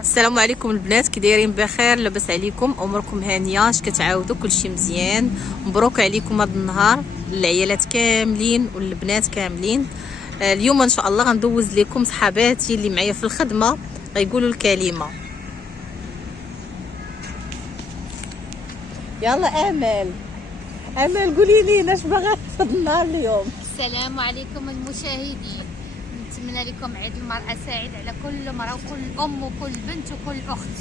السلام عليكم البنات، كي دايرين؟ بخير؟ لاباس عليكم؟ اموركم هانيه؟ اش كتعاودوا؟ كلشي مزيان؟ مبروك عليكم هذا النهار، العيالات كاملين والبنات كاملين. اليوم ان شاء الله غندوز لكم صحاباتي اللي معايا في الخدمه غيقولوا الكلمه. يلا امل قولي لي اش باغا في النهار اليوم. السلام عليكم المشاهدين، نتمنى لكم عيد المرأة سعيد على كل مرأة وكل أم وكل بنت وكل أخت.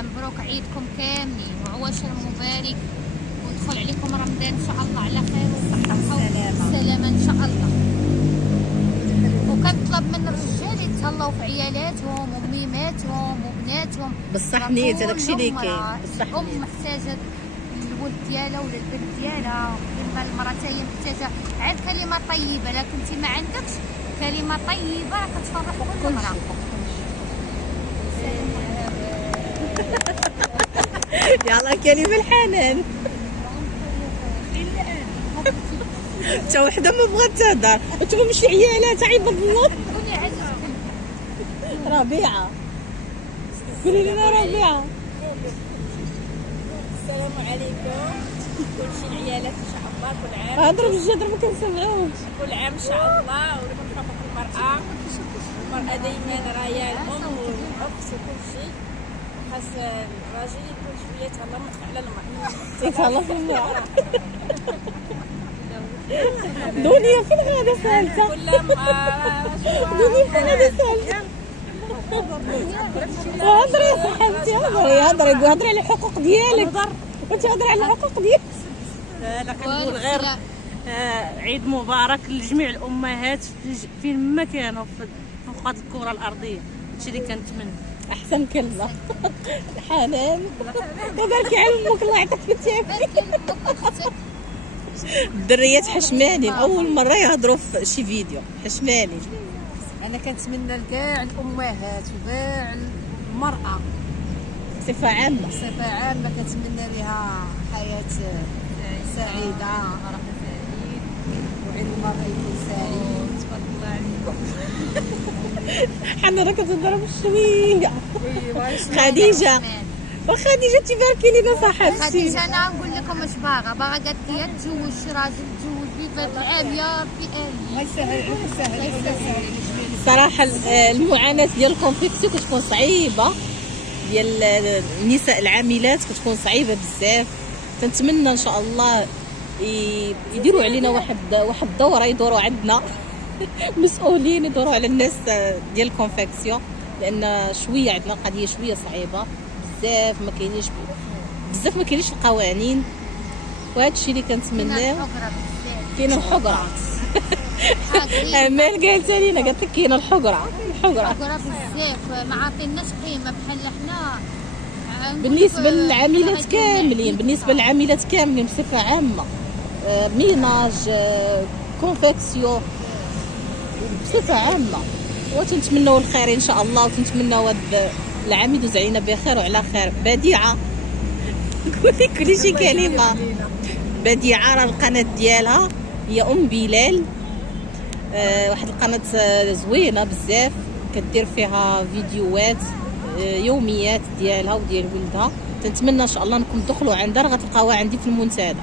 مبروك عيدكم كاملين وعواشر مبارك، ويدخل عليكم رمضان إن شاء الله على خير وصحة وسلامة إن شاء الله. وكنطلب من الرجال يتهلاو في عيالاتهم وميماتهم وبناتهم. بصح نيت هذاكشي اللي كاين. بصح الأم محتاجة الولد ديالها ولا البنت ديالها، كما المرأة هي محتاجة غير كلمة طيبة. لكن انت ما عندكش كلمة طيبة راه كتفرح كل امرأة. يلا كلمة الحنان. تا وحده ما بغات تهضر، نتوما ماشي عيالات عيب الله. ربيعة قولي لنا ربيعة. السلام عليكم، كلشي العيالات ان شاء الله كل عام. هضر بالجدر ما كنسمعوش. كل عام ان شاء الله ويكون حقوق المرأة. المرأة دايما راهي الأم والأخت وكل شيء، خاص الراجل يكون شوية يتهلا على المرأة. يتهلا في المرأة. دنيا فين غادا سالتة؟ دنيا فين غادا سالتة؟ هضري يا صاحبتي، هضري على الحقوق ديالك. وانت هضري على الحقوق ديالك. لا كنقول غير عيد مبارك لجميع الامهات فين ما كانوا في فوق هذه الكره الارضيه. هادشي اللي كنتمنى. احسن كلمه الحنان. وباركي على امك الله يعطيك العافيه. الدريات حشمانين اول مره يهضروا في شي فيديو. حشمانين. انا كنتمنى لكاع الامهات وكاع المراه بصفه عامه كنتمنى لها حياه سعيده وعيد المرأة يكون سعيد. تبارك الله عليكم. حنا راه كتضرب شويه. خديجه تباركي لينا صاحبتي. خديجة انا نقول لكم واش باغا قالت لي تزوج راجل، تزوج لي ضيف العام يا ربي امين. الله يسهل عليك. صراحه المعاناه ديال الكونفيكسيون كتكون صعيبه، ديال النساء العاملات كتكون صعيبه بزاف. تنتمنى ان شاء الله يديروا علينا واحد الدوره، يدوروا عندنا مسؤولين يدوروا على الناس ديال الكونفيكسيون، لان شويه عندنا القضيه شويه صعيبه بزاف. ما كاينينش القوانين، وهذا الشيء اللي كنتمناه. كاينه الحقره. امال قالت لينا، قالت لك كاينه الحقره بزاف، ما عاطيناش قيمه بحال حنا. بالنسبه للعاملات كاملين بصفه عامه، ميناج، كونفيكسيون بصفه عامه. وتنتمنوا الخير ان شاء الله، وتنتمنوا هذا العام يدوز علينا بخير وعلى خير. بديعه قولي شي كلمه. بديعه راه القناه ديالها هي ام بلال، واحد القناه زوينه بزاف، كدير فيها فيديوهات يوميات ديالها وديال ولدها. تنتمنى ان شاء الله انكم تدخلوا عندها، راه غتلقاوها عندي في المنتدى.